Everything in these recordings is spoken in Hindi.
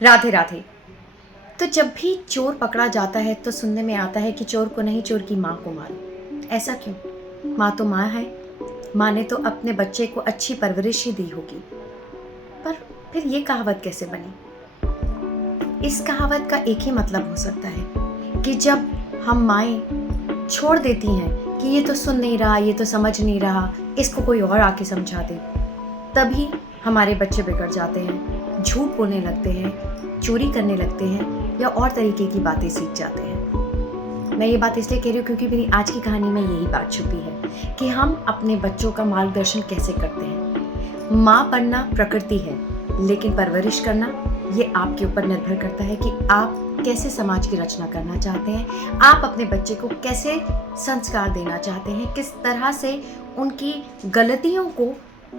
राधे राधे। तो जब भी चोर पकड़ा जाता है तो सुनने में आता है कि चोर को नहीं, चोर की माँ को मारो। ऐसा क्यों? माँ तो माँ है। माँ ने तो अपने बच्चे को अच्छी परवरिश ही दी होगी। पर फिर ये कहावत कैसे बनी? इस कहावत का एक ही मतलब हो सकता है कि जब हम माएँ छोड़ देती हैं कि ये तो सुन नहीं रहा, ये तो समझ नहीं रहा, इसको कोई और आके समझा दे, तभी हमारे बच्चे बिगड़ जाते हैं, झूठ बोलने लगते हैं, चोरी करने लगते हैं या और तरीके की बातें सीख जाते हैं। मैं ये बात इसलिए कह रही हूँ क्योंकि मेरी आज की कहानी में यही बात छुपी है कि हम अपने बच्चों का मार्गदर्शन कैसे करते हैं। माँ बनना प्रकृति है, लेकिन परवरिश करना ये आपके ऊपर निर्भर करता है कि आप कैसे समाज की रचना करना चाहते हैं, आप अपने बच्चे को कैसे संस्कार देना चाहते हैं, किस तरह से उनकी गलतियों को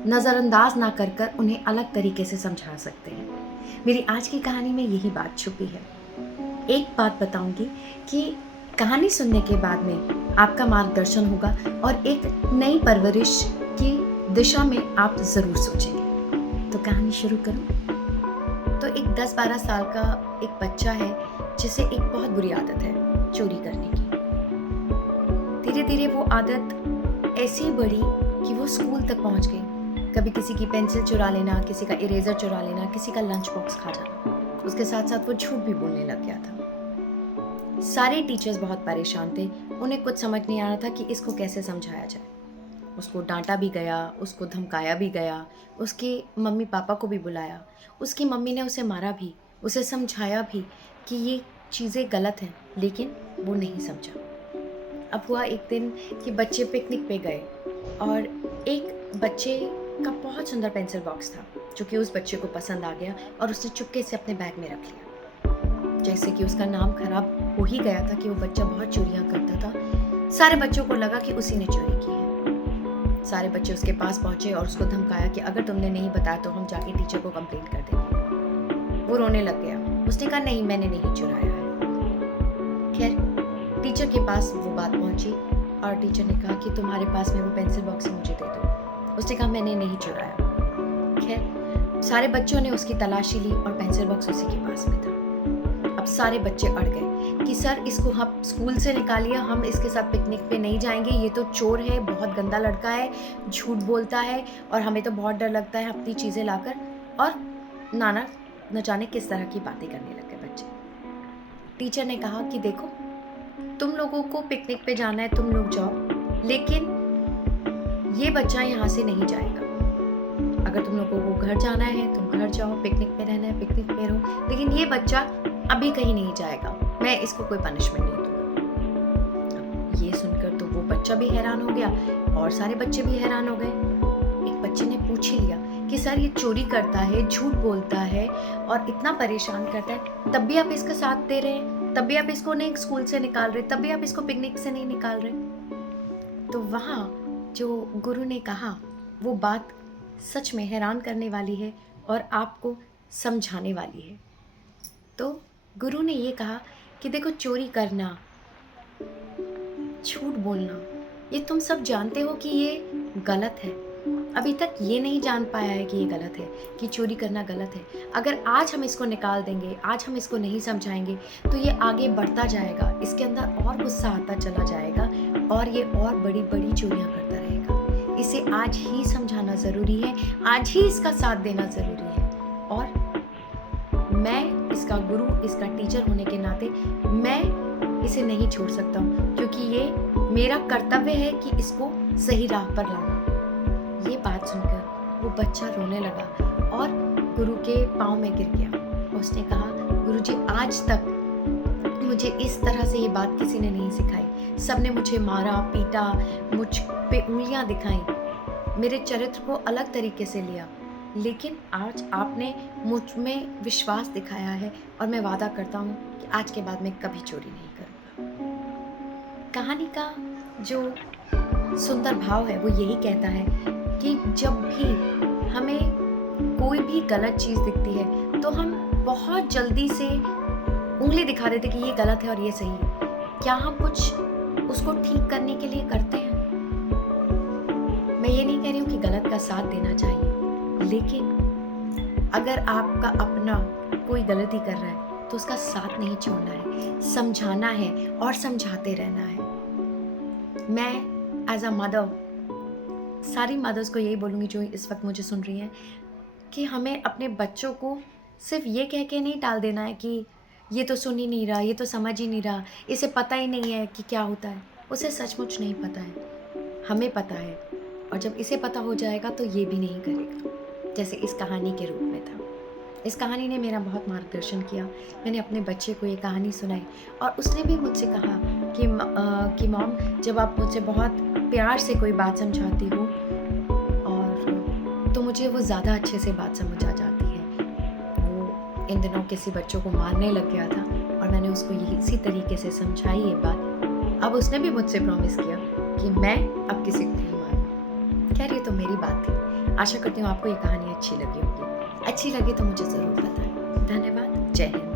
नज़रअंदाज ना कर कर उन्हें अलग तरीके से समझा सकते हैं। मेरी आज की कहानी में यही बात छुपी है। एक बात बताऊंगी कि कहानी सुनने के बाद में आपका मार्गदर्शन होगा और एक नई परवरिश की दिशा में आप ज़रूर सोचेंगे। तो कहानी शुरू करूं? तो एक 10-12 साल का एक बच्चा है जिसे एक बहुत बुरी आदत है चोरी करने की। धीरे धीरे वो आदत ऐसी बढ़ी कि वो स्कूल तक पहुंच गई। कभी किसी की पेंसिल चुरा लेना, किसी का इरेजर चुरा लेना, किसी का लंच बॉक्स खा जाना। उसके साथ साथ वो झूठ भी बोलने लग गया था। सारे टीचर्स बहुत परेशान थे। उन्हें कुछ समझ नहीं आ रहा था कि इसको कैसे समझाया जाए। उसको डांटा भी गया, उसको धमकाया भी गया, उसके मम्मी पापा को भी बुलाया। उसकी मम्मी ने उसे मारा भी, उसे समझाया भी कि ये चीज़ें गलत हैं, लेकिन वो नहीं समझा। अब हुआ एक दिन कि बच्चे पिकनिक पे गए और एक बच्चे का बहुत सुंदर पेंसिल बॉक्स था जो कि उस बच्चे को पसंद आ गया और उसने चुपके से अपने बैग में रख लिया। जैसे कि उसका नाम खराब हो ही गया था कि वो बच्चा बहुत चोरियां करता था। सारे बच्चों को लगा कि उसी ने चोरी की है। सारे बच्चे उसके पास पहुंचे और उसको धमकाया कि अगर तुमने नहीं बताया तो हम जाके टीचर को कंप्लेंट कर देंगे। वो रोने लग गया। उसने कहा नहीं, मैंने नहीं चुराया है। खैर टीचर के पास वो बात पहुंची और टीचर ने कहा कि तुम्हारे पास में वो पेंसिल बॉक्स है, मुझे दे दो। उसने कहा मैंने नहीं चुराया। खैर सारे बच्चों ने उसकी तलाशी ली और पेंसिल बॉक्स उसी के पास में था। अब सारे बच्चे अड़ गए कि सर इसको हम स्कूल से निकालिए, हम इसके साथ पिकनिक पे नहीं जाएंगे, ये तो चोर है, बहुत गंदा लड़का है, झूठ बोलता है और हमें तो बहुत डर लगता है अपनी चीज़ें लाकर। और नाना न जाने किस तरह की बातें करने लगे बच्चे। टीचर ने कहा कि देखो तुम लोगों को पिकनिक पे जाना है, तुम लोग जाओ, लेकिन ये बच्चा यहाँ से नहीं जाएगा। अगर तुम लोगों को घर जाना है तुम घर जाओ, पिकनिक पे रहना है पिकनिक पे रहो, लेकिन ये बच्चा अभी कहीं नहीं जाएगा, मैं इसको कोई पनिशमेंट नहीं दूंगा। ये सुनकर तो वो बच्चा भी हैरान हो गया और सारे बच्चे भी हैरान हो गए। एक बच्चे ने पूछ ही लिया कि सर ये चोरी करता है, झूठ बोलता है और इतना परेशान करता है, तब भी आप इसका साथ दे रहे हैं, तब भी आप इसको नहीं स्कूल से निकाल रहे, तब भी आप इसको पिकनिक से नहीं निकाल रहे। तो वहाँ जो गुरु ने कहा वो बात सच में हैरान करने वाली है और आपको समझाने वाली है। तो गुरु ने ये कहा कि देखो चोरी करना, झूठ बोलना, ये तुम सब जानते हो कि ये गलत है। अभी तक ये नहीं जान पाया है कि ये गलत है, कि चोरी करना गलत है। अगर आज हम इसको निकाल देंगे, आज हम इसको नहीं समझाएंगे तो ये आगे बढ़ता जाएगा, इसके अंदर और गुस्सा आता चला जाएगा और ये और बड़ी बड़ी चोरियां करता रहेगा। इसे आज ही समझाना ज़रूरी है, आज ही इसका साथ देना ज़रूरी है। और मैं इसका गुरु, इसका टीचर होने के नाते मैं इसे नहीं छोड़ सकता हूँ, क्योंकि ये मेरा कर्तव्य है कि इसको सही राह पर लाना। ये बात सुनकर वो बच्चा रोने लगा और गुरु के पाँव में गिर गया। उसने कहा गुरुजी आज तक मुझे इस तरह से ये बात किसी ने नहीं सिखाई। सबने मुझे मारा पीटा, मुझ पे उंगलियां दिखाई, मेरे चरित्र को अलग तरीके से लिया, लेकिन आज आपने मुझ में विश्वास दिखाया है और मैं वादा करता हूँ कि आज के बाद मैं कभी चोरी नहीं करूँगा। कहानी का जो सुंदर भाव है वो यही कहता है कि जब भी हमें कोई भी गलत चीज़ दिखती है तो हम बहुत जल्दी से उंगली दिखा देते कि ये गलत है और ये सही है। क्या हम कुछ उसको ठीक करने के लिए करते हैं? मैं ये नहीं कह रही हूँ कि गलत का साथ देना चाहिए, लेकिन अगर आपका अपना कोई गलती कर रहा है तो उसका साथ नहीं छोड़ना है, समझाना है और समझाते रहना है। मैं एज अ मदर सारी मदर्स को यही बोलूँगी जो इस वक्त मुझे सुन रही हैं, कि हमें अपने बच्चों को सिर्फ ये कह के नहीं टाल देना है कि ये तो सुन ही नहीं रहा, ये तो समझ ही नहीं रहा, इसे पता ही नहीं है कि क्या होता है। उसे सचमुच नहीं पता है, हमें पता है, और जब इसे पता हो जाएगा तो ये भी नहीं करेगा, जैसे इस कहानी के रूप में था। इस कहानी ने मेरा बहुत मार्गदर्शन किया। मैंने अपने बच्चे को ये कहानी सुनाई और उसने भी मुझसे कहा कि मॉम, जब आप मुझे बहुत प्यार से कोई बात समझाती हो और तो मुझे वो ज़्यादा अच्छे से बात समझ आ जाती है। वो इन दिनों किसी बच्चों को मारने लग गया था और मैंने उसको इसी तरीके से समझाई ये बात। अब उसने भी मुझसे प्रॉमिस किया कि मैं अब किसी को नहीं मारूँ। खैर, ये तो मेरी बात थी। आशा करती हूँ आपको ये कहानी अच्छी लगी होगी। अच्छी लगे तो मुझे ज़रूर बताएं। धन्यवाद। जय हिंद।